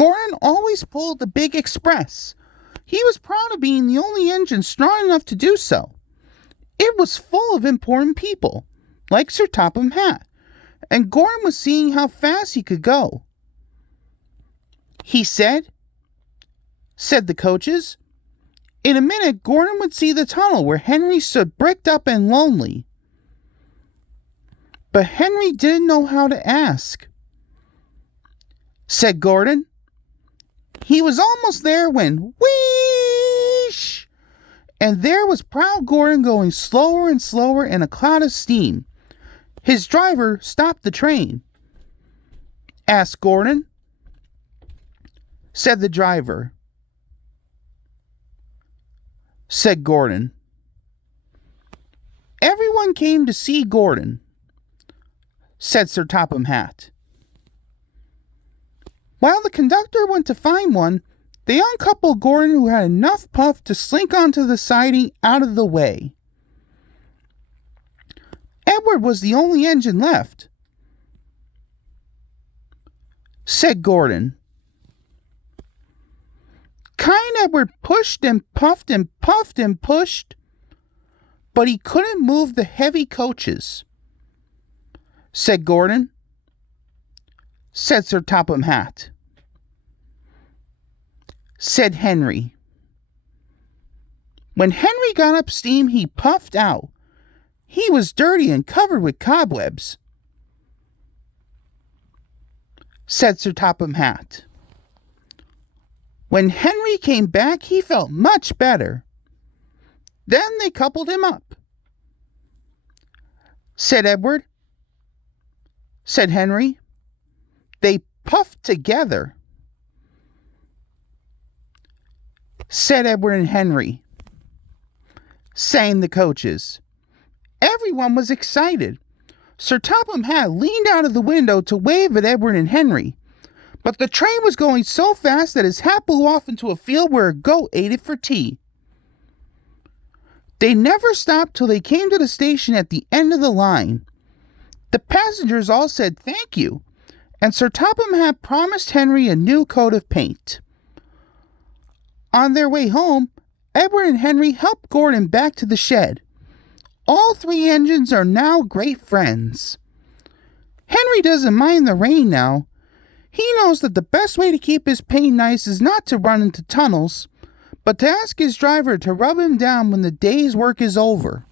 Gordon always pulled the big express. He was proud of being the only engine strong enough to do so. It was full of important people, like Sir Topham Hatt, and Gordon was seeing how fast he could go. He said the coaches. In a minute, Gordon would see the tunnel where Henry stood bricked up and lonely. But Henry didn't know how to ask. Said Gordon. He was almost there when whoosh! And there was proud Gordon going slower and slower in a cloud of steam. His driver stopped the train. Asked Gordon. Said the driver. Said Gordon. Everyone came to see Gordon. Said Sir Topham Hatt. While the conductor went to find one, they uncoupled Gordon, who had enough puff to slink onto the siding out of the way. Edward was the only engine left. Said Gordon. Kind Edward pushed and puffed and puffed and pushed, but he couldn't move the heavy coaches. Said Gordon. Said Sir Topham Hatt. Said Henry. When Henry got up steam, he puffed out. He was dirty and covered with cobwebs. Said Sir Topham Hatt. When Henry came back, he felt much better. Then they coupled him up. Said Edward. Said Henry. They puffed together. Said Edward and Henry. Sang the coaches. Everyone was excited. Sir Topham Hatt leaned out of the window to wave at Edward and Henry, but the train was going so fast that his hat blew off into a field where a goat ate it for tea. They never stopped till they came to the station at the end of the line. The passengers all said thank you, and Sir Topham Hatt promised Henry a new coat of paint. On their way home, Edward and Henry helped Gordon back to the shed. All three engines are now great friends. Henry doesn't mind the rain now. He knows that the best way to keep his paint nice is not to run into tunnels, but to ask his driver to rub him down when the day's work is over.